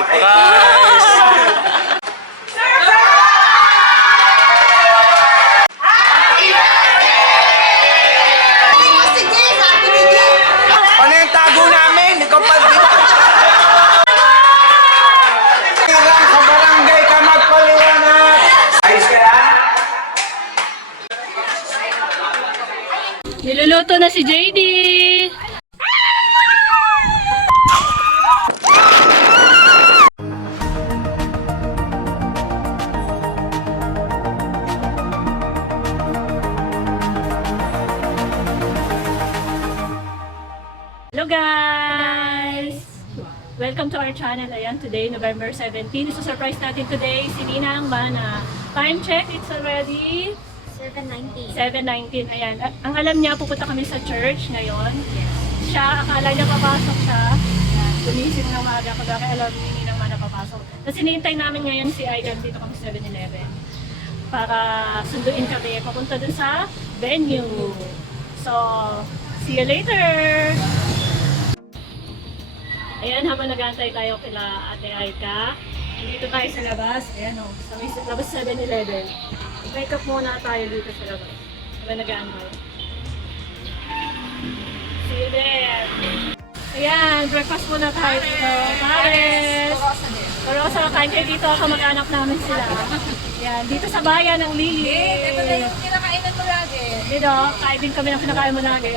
Surprise! Ano yung tago namin? Ikaw pa din. Ilang sa barangay ka magpaliwanag. Ayos ka na? Niluluto na si JD. Hello guys! Welcome to our channel. Ayan, today, November 17. Surprise natin today si Ninang Mana. Time check, it's already 7:19. 7:19. Ayan. Ang alam niya, pupunta kami sa church ngayon. Siya, akala niya papasok siya. Gumising ng maaga kasi alam ni Ninang Mana papasok. Tapos hinihintay namin ngayon si Ian dito kami sa 7-Eleven para sunduin kami papunta dun sa venue. So, see you later! Ayan, habang nag-aantay tayo kila Ate Aika, dito tayo sa labas. Ayan o, sa may labas 7-Eleven. Make up muna tayo dito sa labas. Habang nag-aantay. See you there! Ayan, breakfast muna tayo dito. Pares! Porosa, kain kayo dito. Kamag-anak namin sila. Ayan, dito sa bayan ng Lili. Ito na yung kinakainan mo lagi. Dito, kain din kami ng kinakain mo lagi.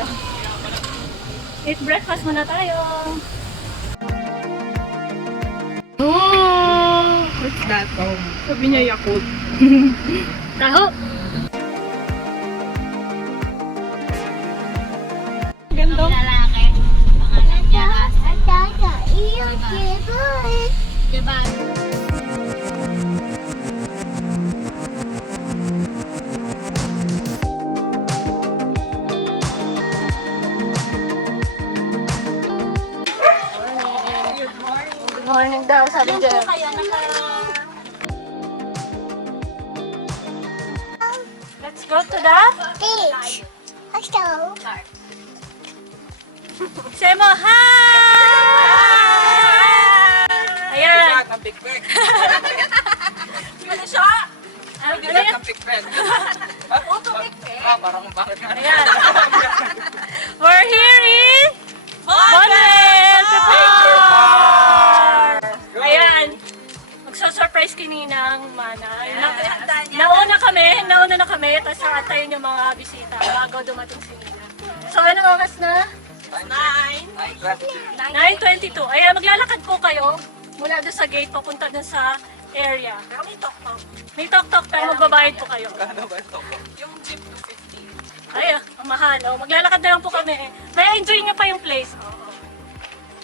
Eat breakfast muna tayo. Oh! What's that? Sabi niya Yakult. Taho! Ganda. Lalaki. Pangalan niya Diba? Good morning daw, sabi niya. Let's go to the Beach. Let's go. say mo hi! Ayan. Ang big bag. Ano siya? Ano Bigat yan? ng big bag. Parang bakit nga. Ayan. We're here in Vonwelt! Ayan. Magsa-surprise kay Ninang Mana. Nauna na kami, tapos nakatayin yung mga bisita bago dumating si Ninang. So, ano oras na? 9:22. Ayan, maglalakad po kayo mula doon sa gate papunta doon sa area. Pero may Toktok. May Toktok pero magbabayad po kayo. Kano ba ito? Yung jeep na 50. Ay, ang mahal. Oh. Maglalakad na lang po kami. May enjoy nyo pa yung place.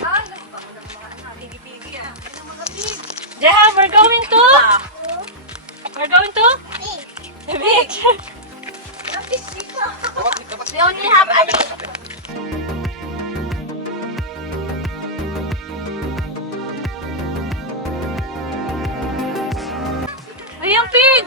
Ah, nagpapagod ang mga anak. Bigi-bigi yan. Ano mga big? Yeah, we're going to the beach. Lapis dito. We only have a little. Ay, ang pig!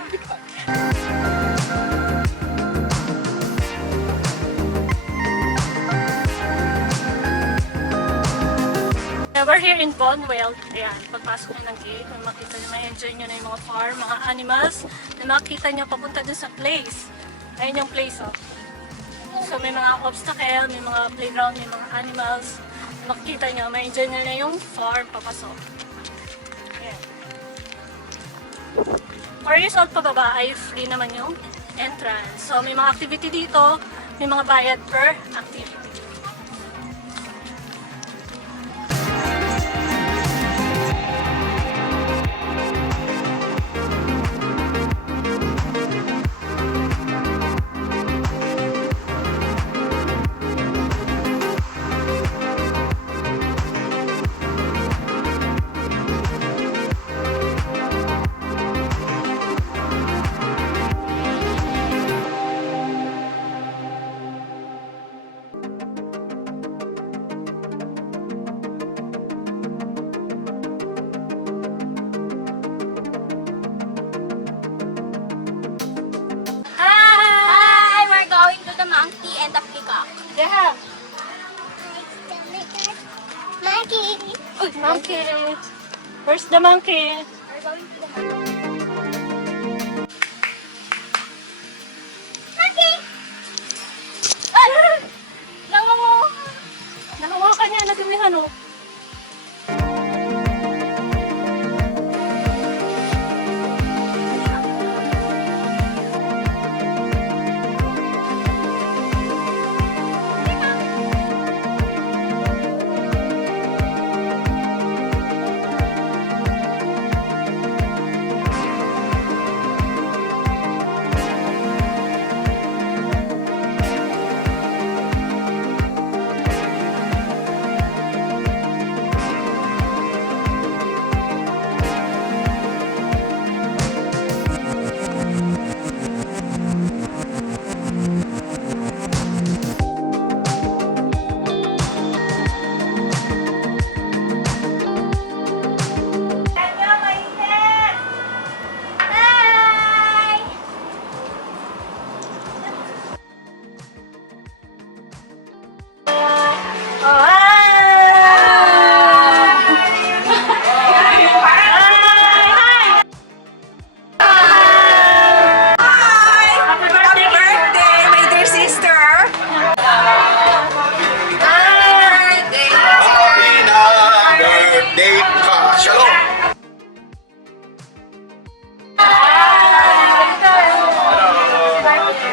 We're here in Vonwelt. Ayan, pagpasok nyo ng gate, may makita nyo, may enjoy nyo na yung mga farm, mga animals, na makita nyo papunta dun sa place. Ayun yung place, oh. So may mga obstacle, may mga playground, may mga animals. Makikita nyo, may enjoy nyo na yung farm papasok. Ayan. 4 years old pababa ay free naman yung entrance. So may mga activity dito, may mga bayad per activity. Yeah. Monkey. Monkey. Where's the monkey? Ay! Nahawakan niya, nadumihan oh.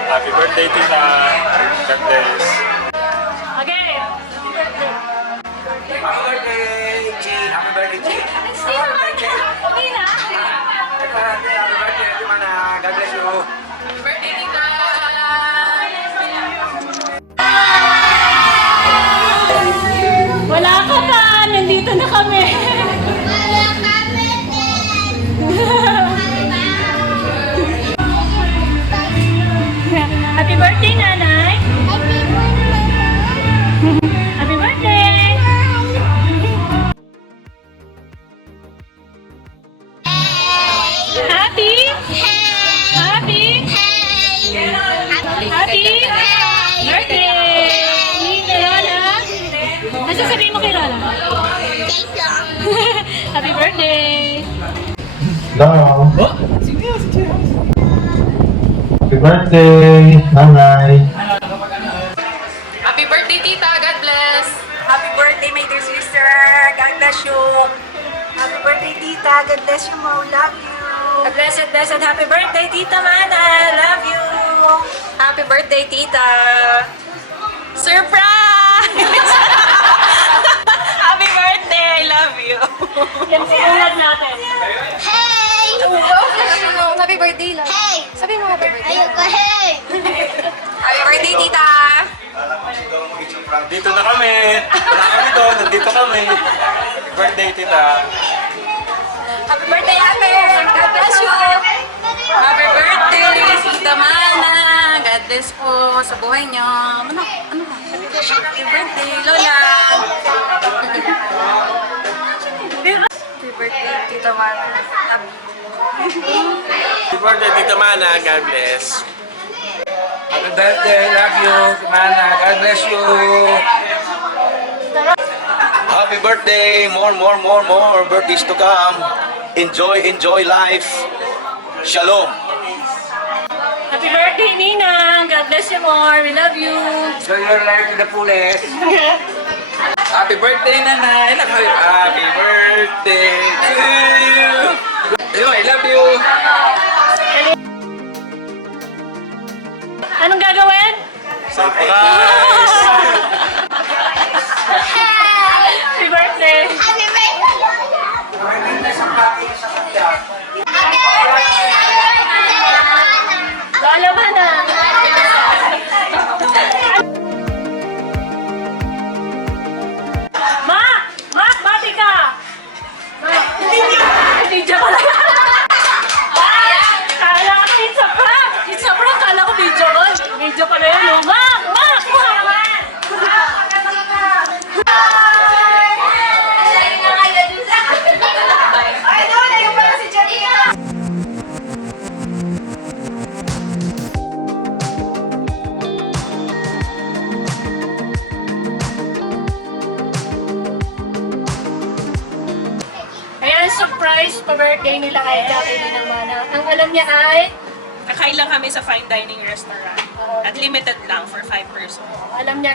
Happy birthday, Tita. God bless. Okay. Happy birthday, Chi. Happy birthday, Chi. Okay na. Happy birthday, Ate Mana. God bless you. Wala ka pa. Nandito na kami. Happy birthday, Nanay. Happy birthday. Happy? Happy? Happy? Birthday! Ni Lola. Ano sasabihin mo kay Lola? Happy birthday! Hello. Happy birthday, Nanay. Happy birthday, Tita. God bless. Happy birthday, my dear sister. God bless you. Happy birthday, Tita. God bless you, Mo. Love you. A blessed happy birthday, Tita Mana! Love you! Happy birthday, Tita. Surprise! Happy birthday. I love you. Yan si Unad natin. Happy birthday, love. Hey! Sabi mo happy birthday. Ayoko, hey! Happy birthday, Tita. Dito na kami. Wala kami doon. Nandito kami. Happy birthday, Tita. Happy birthday, Ate. God bless you. Happy birthday, Tita Mana. God bless po sa buhay niyo. Ano? Happy birthday, Lola. Happy birthday, Tita Mana. Happy birthday, Tita Mana. God bless. Happy birthday. Love you, Mana. God bless you. Happy birthday! More birthdays to come. Enjoy life. Shalom. Happy birthday, Ninang! God bless you more. We love you. Enjoy your life to the fullest. Happy birthday, Nanay. Happy birthday to you. I love you. Anong gagawin? Surprise! Happy birthday! Happy birthday! Lola Mana! Ma! Ma! Bati ka! Ninja pala! Kala ko pizza prank! Pizza prank! Kala ko video call! Video pala yun! Ma! Ma! is surprise pa-birthday nila kay Toktok Ninang Mana. Ang alam niya ay, Kakain lang kami sa fine dining restaurant. At limited lang for 5 persons. alam niya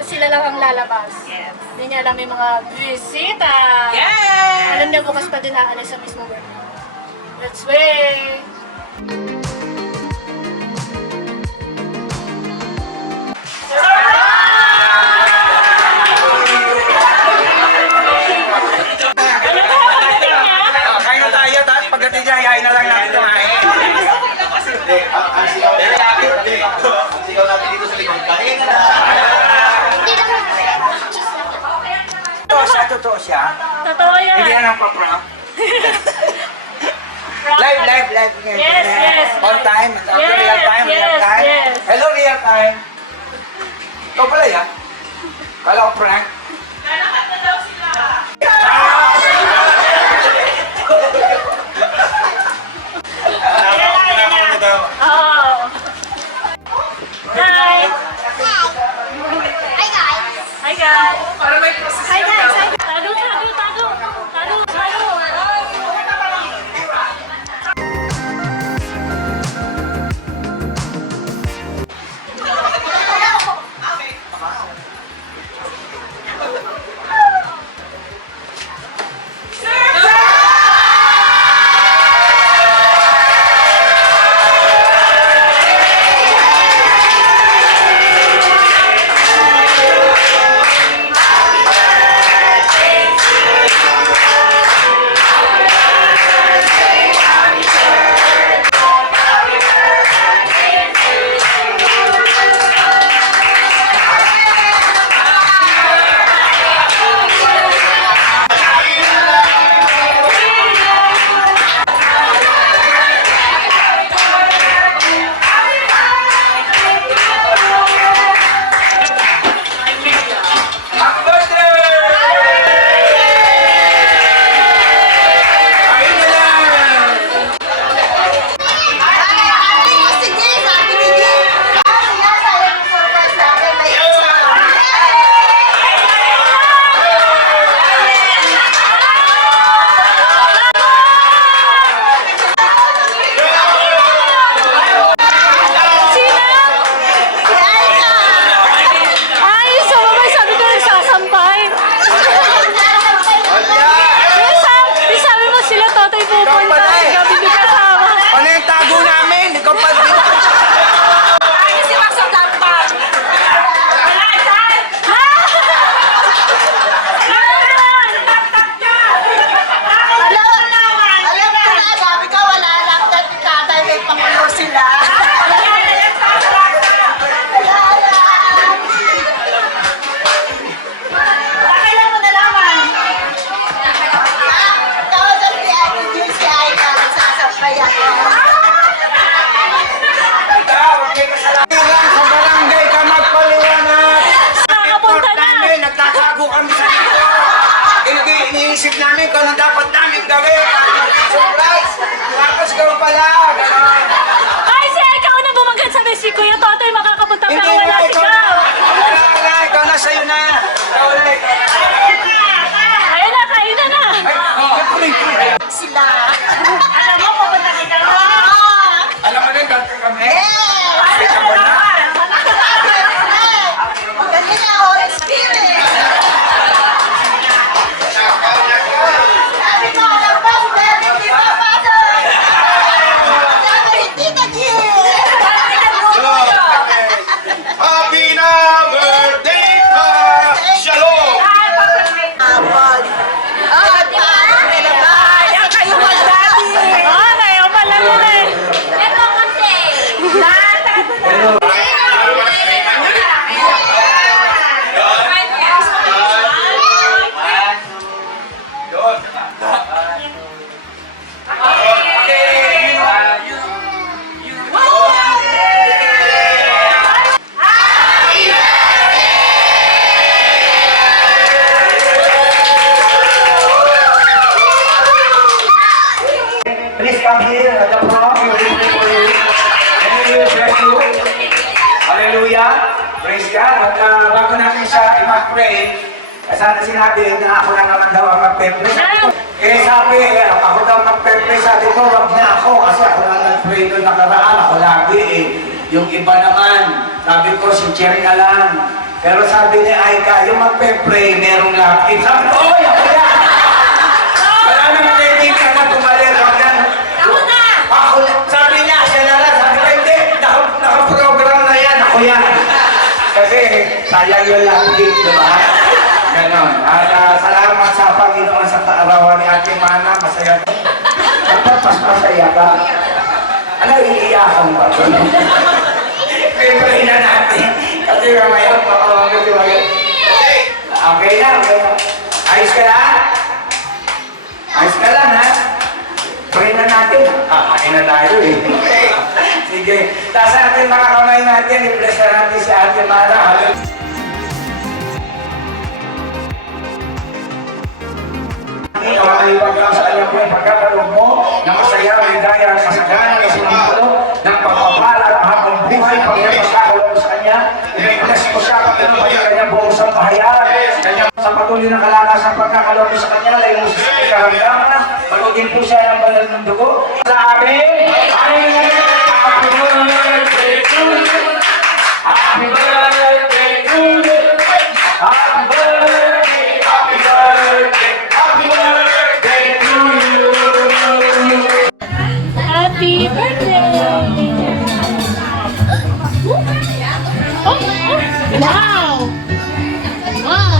sila lang ang lalabas. Yes. Hindi niya alam yung mga bisita. Yes! Alam niya bukas pa din aalis sa mismo birthday. Let's wait! Kain na tayo, tapos pagdating niya, hayain na lang natin kumain. Ang sigaw natin dito sa likod. Kain na lang! Totoo siya. Totoo yan! Hindi na nagpa-prank. Live. Yes. On time. Yes, Real time. yes. Hello, real time. Ikaw pala yan? Kala ko prank. Oh. Hi! Hi guys. Hi guys! Hi guys! Tago! sana sinabi na ako na naman daw ang magpe-pray. Eh sabi, ako daw magpe-pray. Sabi ko, wag na ako. Kasi ako na nag-pray doon nakaraan. Ako lagi eh. Yung iba naman, sabi ko, si Cherry na lang. Pero sabi ni Aika, yung magpe-pray, merong laki. Sabi ko, oy, ako yan! Wala naman technique ka na tumalir. Wag na. Ako na! Ako, sabi niya, siya na lang. Sabi ko, hindi, nakaprogram na yan. Ako yan. Kasi sayang yung laki, di ba? Ganon. At salamat sa Panginoon sa kaarawan ni Ate Mana. Masaya. Mas masaya ka? Ano, iiyakan ba? Pray na natin. Kasi mamaya, makawagod yung mga. Okay na, okay na. Ayos ka na? Ayos ka lang, ha? Pray na natin. Kakain na tayo, eh. Sige. Tapos natin makakamay natin. I-bless na natin si Ate Mana. Nakakaliwag lang sa kanya po yung pagkakaroon mo na masaya, ligaya, kasagana, kasinamalo, ng pagpapala at habang buhay, pagkakaroon mo sa kanya. I-bless ko siya kapag yung kanyang buong sampahayan. Kanya sa patuloy na kalakasan pagkakaroon mo sa kanya, layo mo sa kahanggaman, magiging po siya ng banal ng dugo. Sa amin, happy birthday to you. Happy birthday to you. Happy birthday, happy birthday, happy birthday to you. Happy birthday! Oh, wow! Wow!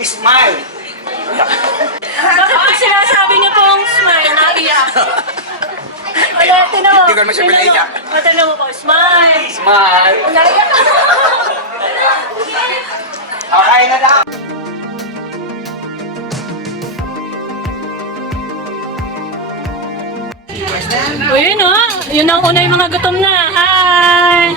Smile! Bakit pag sinasabi niyo pong smile, naiyak? Wala, tinan mo. Hindi ko naman siya pinaiyak. Tinan mo po, smile! Smile! Naiyak ka. Okay na daw! O yun o, yun ang una yung mga gutom na. Hi!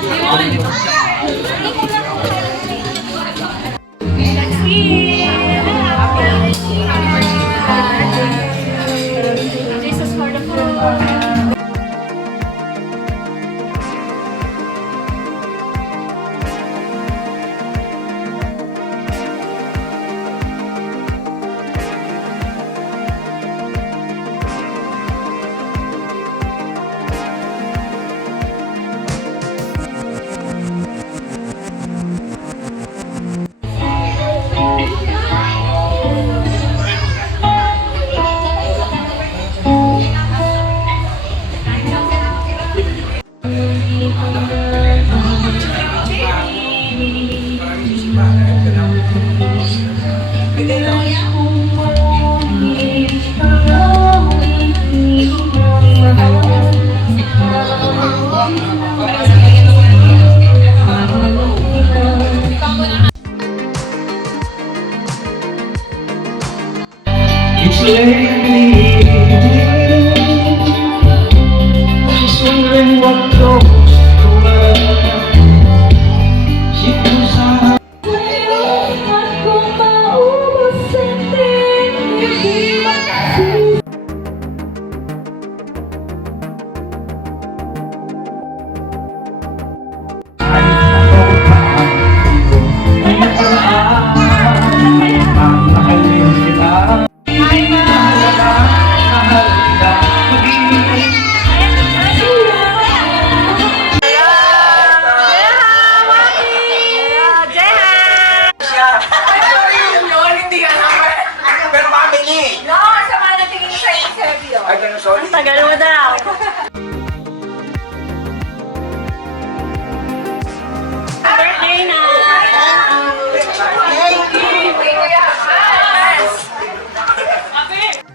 Jesus for the food. It's lately, she's wondering what goes to her. She goes on. Pero Pabili! No, sama na tingin sa interview. Ay, ganun, sorry. Ang tagal mo daw. Birthday na!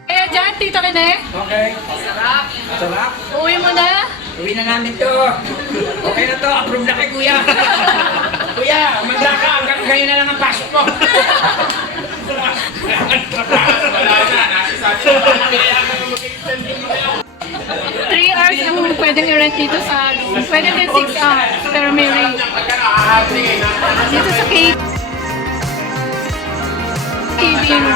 Eh, dyan, Tita Rene. Okay. Sarap. Uwi mo na. Uwi na namin to. Okay na to. Approve na kay Kuya. Kuya, magla ka. Hanggang ngayon na lang ang pasok mo. 3 hours ang pwedeng i-rent dito sa ano. Pwede din 6 hours, pero may rate. Dito sa cave. TV room.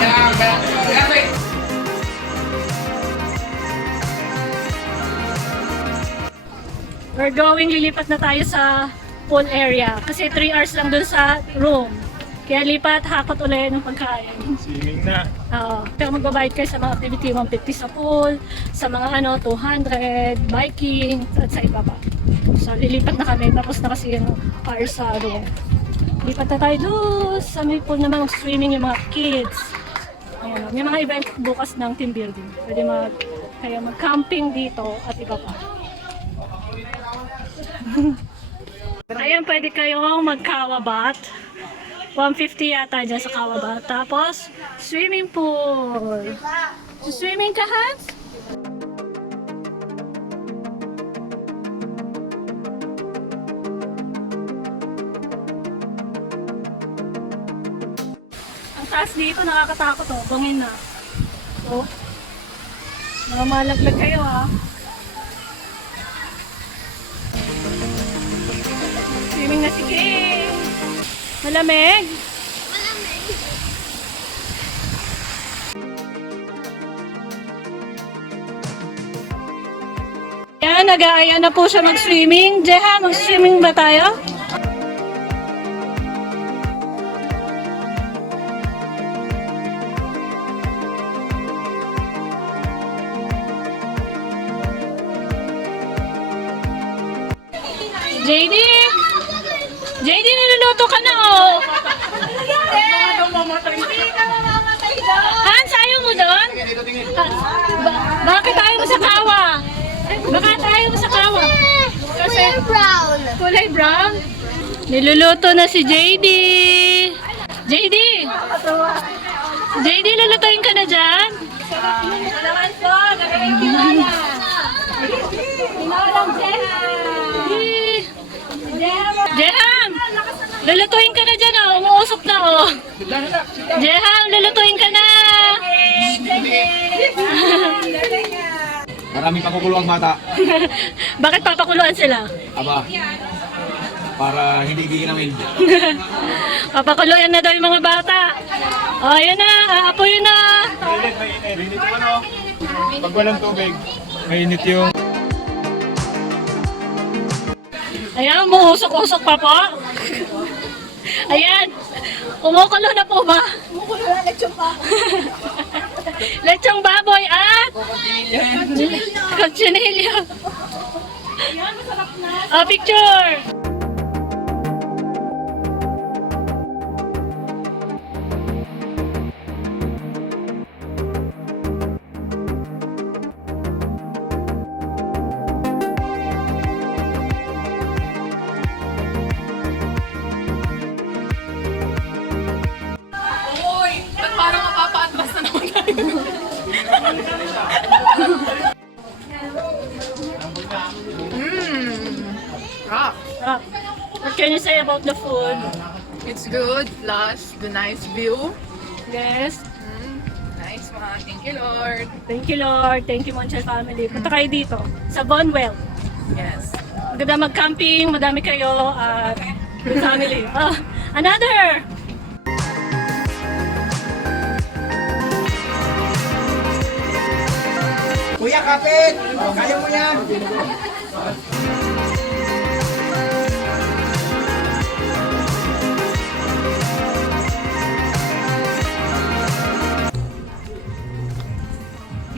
We're going, lilipat na tayo sa pool area. Kasi 3 hours lang dun sa room. Kaya lipat, hakot ulit ng pagkain. Swimming na. Oo. Pero magbabayad kayo sa mga activity, 150 sa pool, sa mga 200, biking, at sa iba pa. So, lilipat na kami, tapos na kasi yung hours sa room. Lipat na tayo doon sa may pool naman, swimming yung mga kids. Ayan, may mga event bukas ng team building. Pwede kaya mag-camping dito at iba pa. Ayan, pwede kayong mag-kawabat. 150 yata dyan sa kawabat. Tapos, swimming pool. Swimming ka, Hans? Ang taas dito, nakakatakot oh. Bangin na. Oh. Mga malaglag kayo ha. Swimming na si King. Malamig? Malamig. Yan, nag-aaya na po siya mag-swimming. Jeha, mag-swimming ba tayo? JD! JD, niluluto ka na oh! Hans, ayaw mo doon? Bakit ayaw mo sa kawa? Bakit ayaw mo sa kawa? Kasi Brown. kulay brown. Niluluto na si JD. JD! JD, lulutuin ka na dyan? Salamat po. Gagawin timana. Tinawalang Jeham! Lulutuin ka na dyan oh. Umuusok na oh. Jeham, lulutuin ka na. Maraming pakukuluang mata. Bakit papakuluan sila? Aba, para hindi giginawin. Papakuluan na daw yung mga bata. Oh, yun na. Aapoy na. Mainit, mainit. Mainit yung ano? Pag walang tubig, mainit yung... Ayan, muusok-usok pa po. Ayan. Kumukulo na po ba? Kumukulo na lechon pa. Lechong baboy at kutsinilyo. Oh, picture. Uy, ba't parang mapapaatras na naman tayo? Rock. Ah, what can you say about the food? It's good, plus the nice view. Yes. Nice one. Thank you, Lord. Thank you, Lord. Thank you, Monchel family. Punta kayo dito sa Vonwelt. Yes. Maganda mag-camping, madami kayo at with family. Oh, another! Kuya, kapit! Kaya mo yan!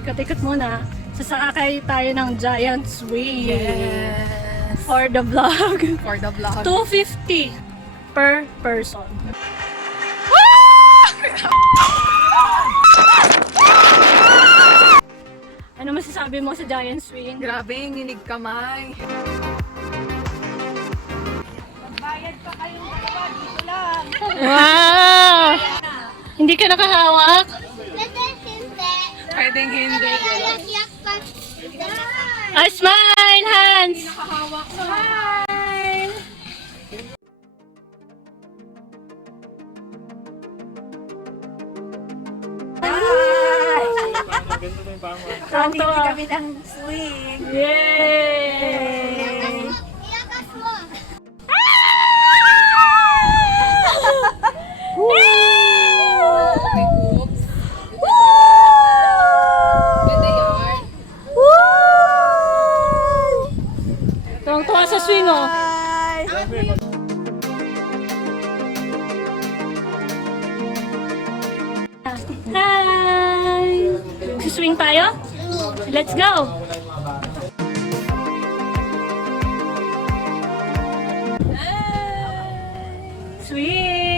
Ikot-ikot muna. Sasakay tayo ng giant swing. Yes. For the vlog. For the vlog. 250 per person. Ano masasabi mo sa giant swing? Grabe, nginig kamay. Wow! Hindi ka nakahawak? Pwede hindi. Pwedeng hindi. Yak pa. Ah, smile, Hans! Maganda na yung pango. Pronto. Kami ng swing. Yay! Iyakas mo. May boobs. Ganda yun. Tuwang-tuwa sa swing, oh. Bye. Mag-swing tayo? Let's go! Swing!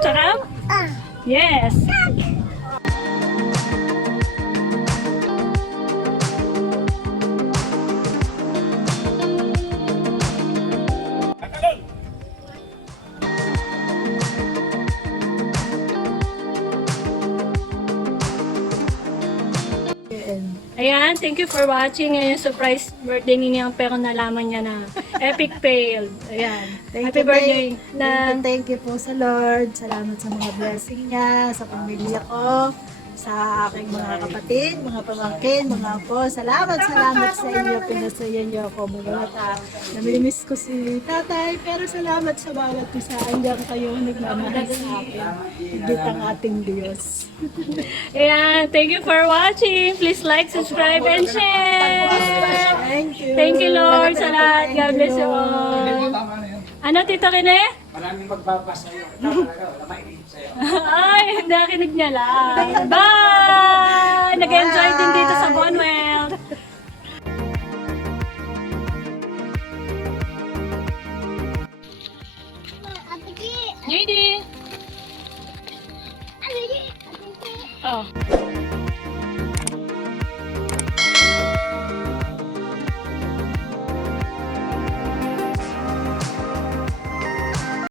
Sarap? Yes! Ayan, thank you for watching. Ngayon, surprise birthday ni Ninang pero nalaman niya na epic fail. Ayan. Happy birthday na Thank you po sa Lord. Salamat sa mga blessing niya, sa pamilya ko, sa aking mga kapatid, mga pamangkin, mga apo. Salamat sa inyo. Pinasaya niyo ako. Mga namimiss ko si tatay, pero salamat sa bawat isa. Andiyan kayo, nagmamahal sa akin. Higit ang ating Diyos. Ayan, thank you for watching. Please like, subscribe, and share. Thank you. Thank you, Lord, sa lahat. God bless you all. Ano, Tito Rene? Maraming magbabasa sa'yo. Wala mainit sa'yo. Ay, nakinig niya lang. Bye! Nag-enjoy din dito sa Vonwelt. ABG. JD! ABG. Oh.